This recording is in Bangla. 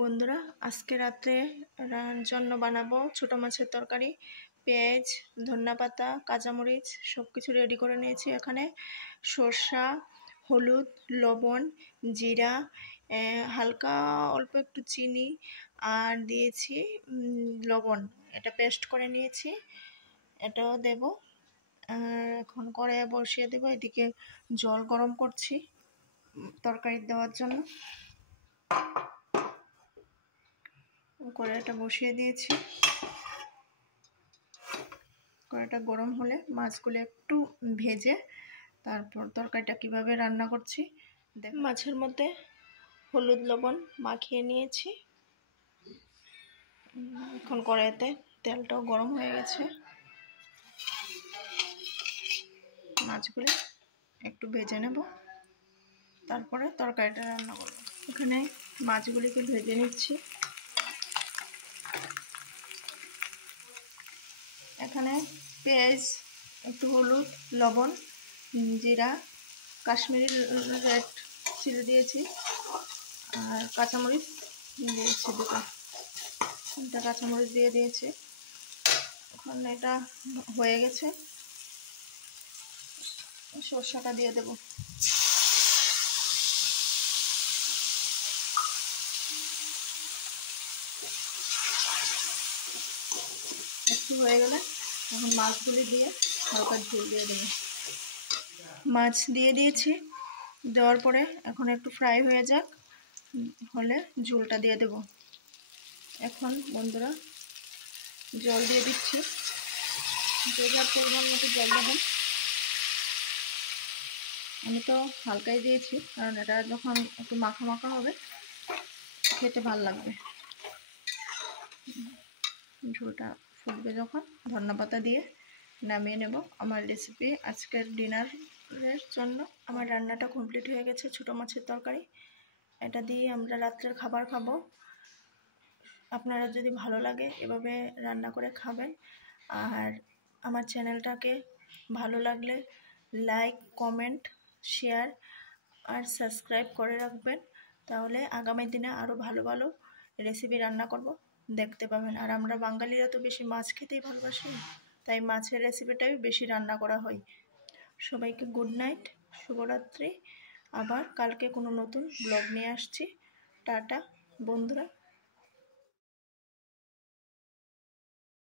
বন্ধুরা, আজকে রাত্রে জন্য বানাবো ছোট মাছের তরকারি। পেঁয়াজ, ধনেপাতা, কাঁচামরিচ সব কিছু রেডি করে নিয়েছি। এখানে সরষা, হলুদ, লবণ, জিরা, হালকা অল্প একটু চিনি আর দিয়েছি লবণ। এটা পেস্ট করে নিয়েছি, এটাও দেব। আর এখন কড়াইয়ে বসিয়ে দেবো। এদিকে জল গরম করছি তরকারি দেওয়ার জন্য। কড়াইটা বসিয়ে দিয়েছি। কড়াইটা গরম হলে মাছগুলো একটু ভেজে তারপর তরকারিটা কিভাবে রান্না করছি দেখ। মাছের মধ্যে হলুদ লবণ মাখিয়ে নিয়েছি। এখন কড়াইতে তেলটাও গরম হয়ে গেছে। মাছগুলো একটু ভেজে নেব, তারপরে তরকারিটা রান্না করব। এখানে মাছগুলিকে ভেজে নিচ্ছি। এখানে পেঁয়াজ, একটু হলুদ, লবণ, জিরা, কাশ্মীরি রেড চিলি দিয়েছি আর কাঁচামরিচ দিয়েছি। দুটো কাঁচামরিচ দিয়ে দিয়েছি। এখন এটা হয়ে গেছে, সরষাটা দিয়ে দেব। একটু হয়ে গেলে এখন মাছগুলি দিয়ে হালকা ঝোল দিয়ে দেবো। মাছ দিয়ে দিয়েছি, দেওয়ার পরে এখন একটু ফ্রাই হয়ে যাক, হলে ঝোলটা দিয়ে দেব। এখন বন্ধুরা জল দিয়ে দিচ্ছি। যে যার পরিমাণ মতো জল দেবেন। আমি তো হালকাই দিয়েছি, কারণ এটা যখন একটু মাখা মাখা হবে খেতে ভালো লাগবে। ঝোলটা ফুটবে যখন ধনেপাতা দিয়ে নামিয়ে নেব। আমার রেসিপি আজকের ডিনারের জন্য আমার রান্নাটা কমপ্লিট হয়ে গেছে। ছোটো মাছের তরকারি, এটা দিয়ে আমরা রাত্রের খাবার খাবো। আপনারা যদি ভালো লাগে এভাবে রান্না করে খাবেন। আর আমার চ্যানেলটাকে ভালো লাগলে লাইক, কমেন্ট, শেয়ার আর সাবস্ক্রাইব করে রাখবেন। তাহলে আগামী দিনে আরও ভালো ভালো রেসিপি রান্না করব, দেখতে পাবেন। আর আমরা বাঙালিরা তো বেশি মাছ খেতেই ভালোবাসি, তাই মাছের রেসিপিটাই বেশি রান্না করা হয়। সবাইকে গুড নাইট, শুভরাত্রি। আবার কালকে কোনো নতুন ব্লগ নিয়ে আসছি। টাটা বন্ধুরা।